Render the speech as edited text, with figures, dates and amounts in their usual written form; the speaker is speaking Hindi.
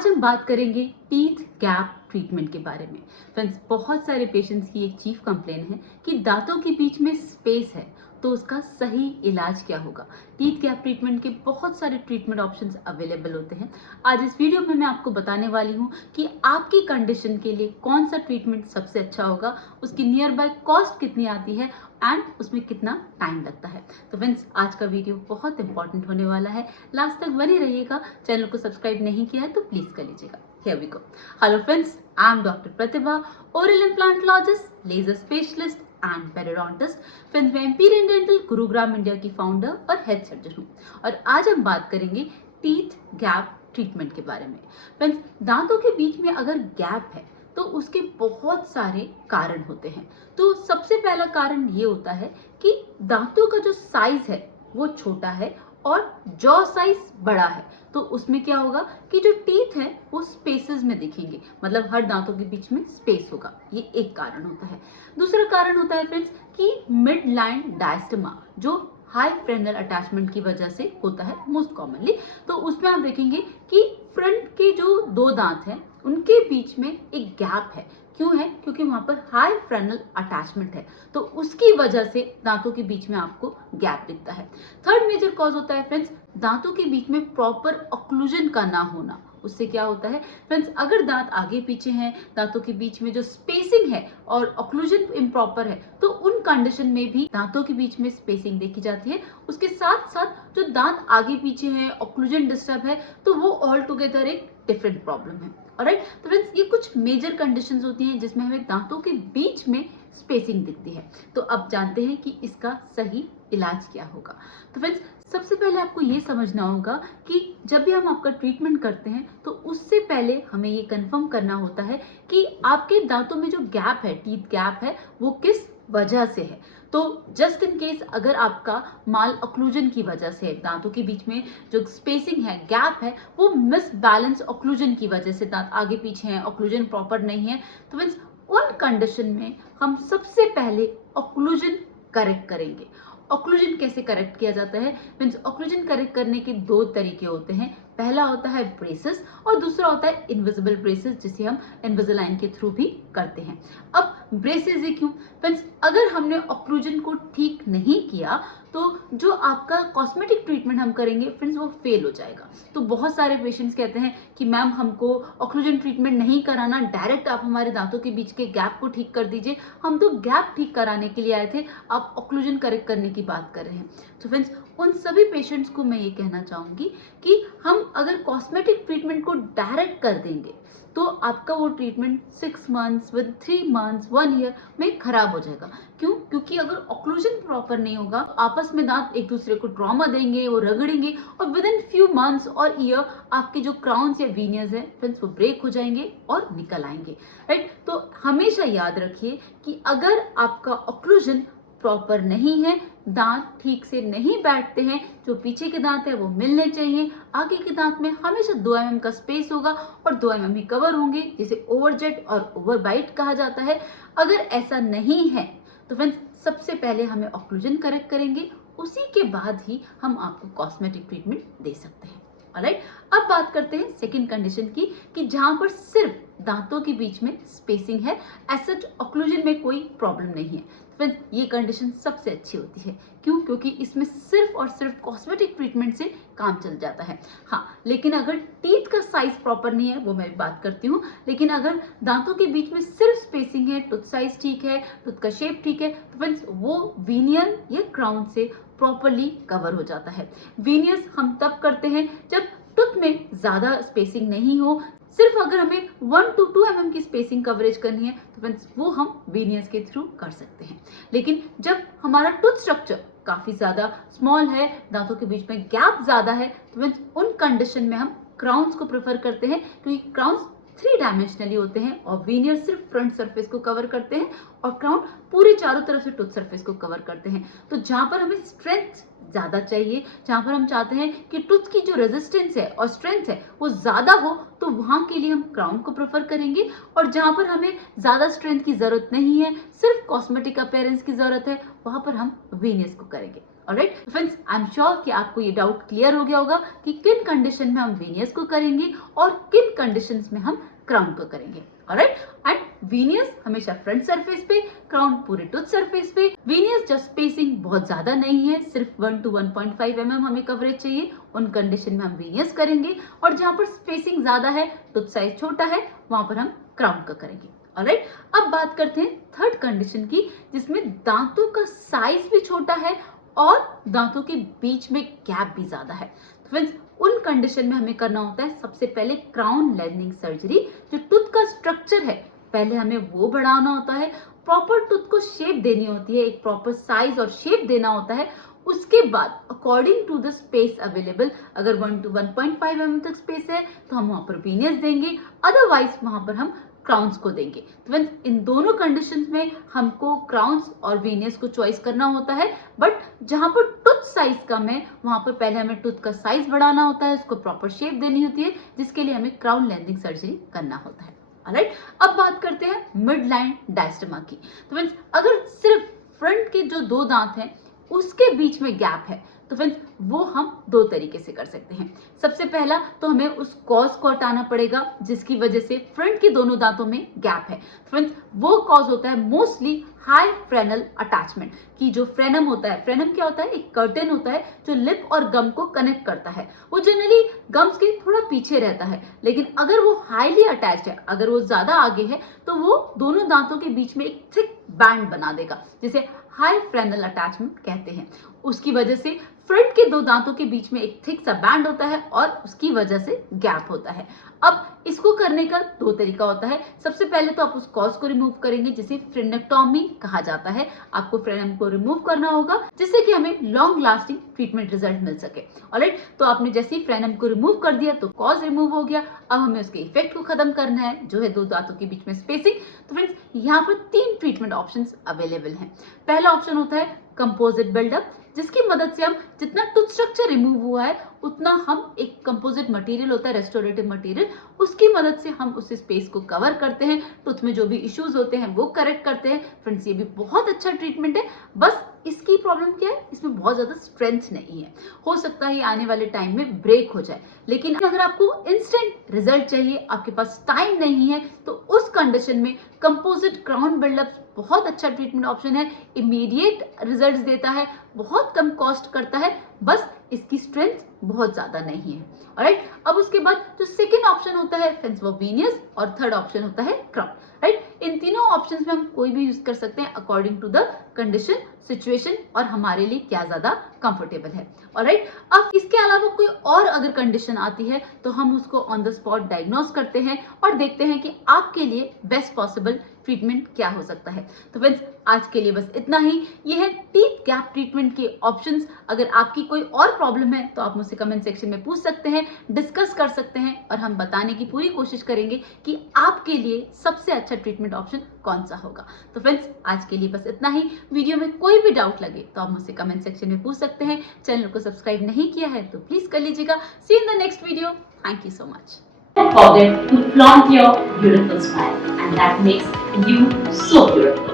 आज हम बात करेंगे टीथ गैप ट्रीटमेंट के बारे में। फ्रेंड्स, बहुत सारे पेशेंट्स की एक चीफ कंप्लेन है कि दांतों के बीच में स्पेस है, तो उसका सही इलाज क्या होगा। टीथ गैप ट्रीटमेंट के बहुत सारे ट्रीटमेंट ऑप्शंस अवेलेबल होते हैं। आज इस वीडियो में मैं आपको बताने वाली हूँ कि आपकी कंडीशन के लिए कौन सा ट्रीटमेंट सबसे अच्छा होगा, उसकी नियर बाय कॉस्ट कितनी आती है एंड उसमें कितना टाइम लगता है। तो फ्रेंड्स, आज का वीडियो बहुत इंपॉर्टेंट होने वाला है, लास्ट तक बने रहिएगा। चैनल को सब्सक्राइब नहीं किया है तो प्लीज कर लीजिएगा। Here we go. Hello friends, I am Dr. Pratibha, oral implantologist, laser specialist and periodontist. Friends, मैं एम्पीरियन डेंटल गुरुग्राम इंडिया की फाउंडर और हेड सर्जन हूँ और आज हम बात करेंगे टीथ गैप ट्रीटमेंट के बारे में। फ्रेंड्स, दांतों के बीच में अगर गैप है तो उसके बहुत सारे कारण होते हैं। तो सबसे पहला कारण ये होता है कि दांतों का जो साइज है वो छोटा है और जॉ साइज बड़ा है, तो उसमें क्या होगा कि जो टीथ है वो स्पेसेस में दिखेंगे, मतलब हर दांतों के बीच में स्पेस होगा। ये एक कारण होता है। दूसरा कारण होता है फ्रेंड्स कि मिड लाइन डायस्टमा, जो हाई फ्रेनल अटैचमेंट की वजह से होता है मोस्ट कॉमनली। तो उसमें आप देखेंगे कि फ्रंट के जो दो दांत हैं उनके बीच में एक गैप है। क्यों है? क्योंकि वहां पर हाई फ्रेनल अटैचमेंट है, तो उसकी वजह से दांतों के बीच में आपको गैप दिखता है। थर्ड मेजर कॉज होता है फ्रेंड्स दांतों के बीच में प्रॉपर ऑक्लूजन का ना होना। उससे क्या होता है फ्रेंड्स, अगर दांत आगे पीछे हैं, दांतों के बीच में जो स्पेसिंग है और ऑक्लूजन इम्प्रॉपर है, तो उन कंडीशन में भी दांतों के बीच में स्पेसिंग देखी जाती है। उसके साथ साथ जो दांत आगे पीछे हैं, ऑक्लूजन डिस्टर्ब है, तो वो ऑल टुगेदर एक डिफरेंट प्रॉब्लम है। ऑलराइट, तो फ्रेंड्स, ये कुछ मेजर कंडीशंस होती हैं जिसमें हमें दांतों के बीच में स्पेसिंग दिखती है। तो अब जानते हैं कि इसका सही इलाज क्या होगा। तो फ्रेंड्स, सबसे पहले आपको ये समझना होगा कि जब भी हम आपका ट्रीटमेंट करते हैं तो उससे पहले हमें ये कंफर्म करना होता है कि आपके दांतों में जो गैप है, टीथ गैप है, वो किस वजह से है। तो जस्ट इन केस अगर आपका माल ऑक्लूजन की वजह से, दांतों के बीच में जो स्पेसिंग है, गैप है, वो मिस बैलेंस ऑक्लूजन की वजह से दांत आगे पीछे हैं, ऑक्लूजन प्रॉपर नहीं है, तो मीन्स उन कंडीशन में हम सबसे पहले ऑक्लूजन करेक्ट करेंगे। ऑक्लूजन कैसे करेक्ट किया जाता है? मीन्स ऑक्लूजन करेक्ट करने के दो तरीके होते हैं। पहला होता है ब्रेसेस और दूसरा होता है इनविजिबल ब्रेसेस, जिसे हम इनविजिलाइन के थ्रू भी करते हैं। अब ब्रेसेस ही क्यों? फ्रेंड्स, अगर हमने ऑक्लूजन को ठीक नहीं किया तो जो आपका कॉस्मेटिक ट्रीटमेंट हम करेंगे फ्रेंड्स वो फेल हो जाएगा। तो बहुत सारे पेशेंट्स कहते हैं कि मैम हमको ऑक्लूजन ट्रीटमेंट नहीं कराना, डायरेक्ट आप हमारे दांतों के बीच के गैप को ठीक कर दीजिए। हम तो गैप ठीक कराने के लिए आए थे, आप ऑक्लूजन करेक्ट करने की बात कर रहे हैं। तो फ्रेंड्स, उन सभी पेशेंट्स को मैं ये कहना चाहूंगी कि हम अगर कॉस्मेटिक ट्रीटमेंट को डायरेक्ट कर देंगे तो आपका वो treatment 6 months, with 3 months, 1 year में खराब हो जाएगा। क्यों? क्योंकि अगर ऑक्लूजन प्रॉपर नहीं होगा, आपस में दांत एक दूसरे को ट्रॉमा देंगे, वो रगड़ेंगे और विद इन फ्यू मंथ्स और ईयर आपके जो क्राउन्स या वीनियर्स हैं फ्रेंड्स वो ब्रेक हो जाएंगे और निकल आएंगे। राइट, तो हमेशा याद रखिए कि अगर आपका ऑक्लूजन प्रॉपर नहीं है, दांत ठीक से नहीं बैठते हैं, जो पीछे के दांत है वो मिलने चाहिए, आगे के दांत में हमेशा 2 mm का स्पेस होगा और 2 mm ही कवर होंगे, जिसे ओवरजेट और ओवरबाइट कहा जाता है। अगर ऐसा नहीं है तो फ्रेंड्स सबसे पहले हमें ऑक्लूजन करेक्ट करेंगे, उसी के बाद ही हम आपको कॉस्मेटिक ट्रीटमेंट दे सकते हैं। ऑलराइट, अब बात करते हैं सेकंड कंडीशन की कि जहां पर सिर्फ दांतों के बीच में स्पेसिंग है, एज सच ऑक्लूजन में कोई प्रॉब्लम नहीं है। फ्रेंड्स, ये कंडीशन सबसे अच्छी होती है। क्यों? क्योंकि इसमें सिर्फ और सिर्फ कॉस्मेटिक ट्रीटमेंट से काम चल जाता है। हाँ, लेकिन अगर टीथ का साइज प्रॉपर नहीं है, वो मैं बात करती हूँ, लेकिन अगर दांतों के बीच में सिर्फ स्पेसिंग है, टूथ साइज ठीक है, टूथ का शेप ठीक है, तो फ्रेंड्स वो वीनियर या क्राउन से प्रॉपरली कवर हो जाता है। वीनियर्स हम तब करते हैं जब टूथ में ज्यादा स्पेसिंग नहीं हो, सिर्फ अगर हमें 1 to 2 mm की स्पेसिंग कवरेज करनी है तो फ्रेंड्स वो हम वीनियर्स के थ्रू कर सकते हैं। लेकिन जब हमारा टूथ स्ट्रक्चर काफी ज्यादा स्मॉल है, दांतों के बीच में गैप ज्यादा है, तो फ्रेंड्स उन कंडीशन में हम क्राउन्स को प्रेफर करते हैं, क्योंकि क्राउन्स 3 डायमेंशनली होते हैं और वीनियर सिर्फ फ्रंट सरफेस को कवर करते हैं और क्राउन पूरे चारों तरफ से टूथ सरफेस को कवर करते हैं। तो जहां पर हमें स्ट्रेंथ ज्यादा चाहिए, जहां पर हम चाहते हैं कि टूथ की जो रेजिस्टेंस है और स्ट्रेंथ है वो ज्यादा हो, तो वहां के लिए हम क्राउन को प्रेफर करेंगे। और जहां पर हमें ज्यादा स्ट्रेंथ की जरूरत नहीं है, सिर्फ कॉस्मेटिक अपीयरेंस की जरूरत है, वहां पर हम वीनियस को करेंगे। Alright friends, I am sure कि आपको ये डाउट क्लियर हो गया होगा कि किन कंडीशन में हम वेनियस को करेंगे और किन कंडीशंस में हम क्राउन को करेंगे। ऑलराइट, एंड वेनियस हमेशा फ्रंट सरफेस पे, क्राउन पूरे टूथ सरफेस पे। वेनियस जब स्पेसिंग बहुत ज्यादा नहीं है, सिर्फ 1 to 1.5 mm हमें कवरेज चाहिए, उन कंडीशन में हम वेनियस करेंगे, और जहां पर स्पेसिंग ज्यादा है, टूथ साइज छोटा है, वहां पर हम क्राउन का करेंगे। ऑलराइट, अब बात करते हैं थर्ड कंडीशन की, जिसमें दांतों का साइज भी छोटा है और दांतों के बीच में गैप भी ज्यादा है। तो फ्रेंड्स, उन कंडीशन में हमें करना होता है सबसे पहले क्राउन लेंथनिंग सर्जरी। जो टूथ का स्ट्रक्चर है पहले हमें वो बढ़ाना होता है, प्रॉपर टूथ को शेप देनी होती है, एक प्रॉपर साइज और शेप देना होता है। उसके बाद according to the space available, अगर 1 to 1.5 mm तक स्पेस है तो हम वहां पर वेनियस देंगे, अदरवाइज वहां पर हम क्राउन्स को देंगे। तो इन दोनों कंडीशंस में हमको क्राउन्स और वेनियस को चॉइस करना होता है, बट जहां पर टूथ साइज कम है वहां पर पहले हमें टूथ का साइज बढ़ाना होता है, उसको प्रॉपर शेप देनी होती है, जिसके लिए हमें क्राउन लेंथिंग सर्जरी करना होता है। ऑलराइट, अब बात करते हैं मिड लाइन डायस्टमा की। तो फ्रेंड्स, अगर सिर्फ फ्रंट के जो 2 दांत हैं उसके बीच में गैप है, तो फ्रेंड्स वो हम 2 तरीके से कर सकते हैं। सबसे पहला तो हमें उस कॉज को हटाना पड़ेगा जिसकी वजह से फ्रंट के दोनों दांतों में गैप है। फ्रेंड्स, वो कॉज होता है मोस्टली हाई फ्रेनल अटैचमेंट की। जो फ्रेनम होता है, फ्रेनम क्या होता है, एक कर्टेन होता है जो लिप और गम को कनेक्ट करता है। वो जनरली गम्स के थोड़ा पीछे रहता है, लेकिन अगर वो हाईली अटैच्ड है, अगर वो ज्यादा आगे है, तो वो दोनों दांतों के बीच में एक थिक बैंड बना देगा, जिसे हाई फ्रेनल अटैचमेंट कहते हैं। उसकी वजह से फ्रंट के 2 दांतों के बीच में एक थिक सा बैंड होता है और उसकी वजह से गैप होता है। अब इसको करने का 2 तरीका होता है। सबसे पहले तो आप उस कॉज को रिमूव करेंगे, जिसे फ्रेनेक्टोमी कहा जाता है। आपको फ्रेनम को रिमूव करना होगा जिससे कि हमें लॉन्ग लास्टिंग ट्रीटमेंट रिजल्ट मिल सके। ऑलराइट, तो आपने जैसे ही फ्रेनम को रिमूव कर दिया तो कॉज रिमूव हो गया। अब हमें उसके इफेक्ट को खत्म करना है, जो है 2 दांतों के बीच में स्पेसिंग। तो फ्रेंड्स, यहाँ पर 3 ट्रीटमेंट ऑप्शंस अवेलेबल हैं। पहला ऑप्शन होता है कंपोजिट बिल्डअप, जिसकी मदद से हम जितना टूथ स्ट्रक्चर रिमूव हुआ है उतना हम एक कंपोजिट मटेरियल होता है, रेस्टोरेटिव मटेरियल, उसकी मदद से हम उस स्पेस को कवर करते हैं, टूथ में जो भी इश्यूज होते हैं वो करेक्ट करते हैं। फ्रेंड्स, ये भी बहुत अच्छा ट्रीटमेंट है। बस इसकी प्रॉब्लम क्या है, इसमें बहुत ज्यादा स्ट्रेंथ नहीं है, हो सकता है आने वाले टाइम में ब्रेक हो जाए। लेकिन अगर आपको इंस्टेंट रिजल्ट चाहिए, आपके पास टाइम नहीं है, तो उस कंडीशन में कंपोजिट क्राउन बिल्डअप बहुत अच्छा ट्रीटमेंट ऑप्शन है। इमीडिएट रिजल्ट्स देता है, बहुत कम कॉस्ट करता है, बस इसकी स्ट्रेंथ बहुत ज्यादा नहीं है। ऑलराइट, अब उसके बाद जो सेकेंड ऑप्शन होता है फ्रेंड्स वो वेनियस, और थर्ड ऑप्शन होता है क्राउन। राइट, इन तीनों ऑप्शंस में हम कोई भी यूज कर सकते हैं according to the condition, situation और हमारे लिए क्या ज्यादा कंफर्टेबल है। ऑलराइट, अब इसके अलावा कोई और अगर कंडीशन आती है तो हम उसको ऑन द स्पॉट डायग्नोस करते हैं और देखते हैं कि आपके लिए बेस्ट पॉसिबल ट्रीटमेंट क्या हो सकता है। तो फ्रेंड्स, आज के लिए बस इतना ही। ये है टीथ गैप ट्रीटमेंट के ऑप्शंस। अगर आपकी कोई और प्रॉब्लम है तो आप मुझसे कमेंट सेक्शन में पूछ सकते हैं, डिस्कस कर सकते हैं, और हम बताने की पूरी कोशिश करेंगे कि आपके लिए सबसे अच्छा ट्रीटमेंट ऑप्शन कौन सा होगा। तो फ्रेंड्स, आज के लिए बस इतना ही। वीडियो में कोई भी डाउट लगे तो आप मुझसे कमेंट सेक्शन में पूछ सकते हैं। चैनल को सब्सक्राइब नहीं किया है तो प्लीज कर लीजिएगा। See you in the next video. Thank you so much. Don't forget to flaunt your beautiful smile, and that makes you so beautiful.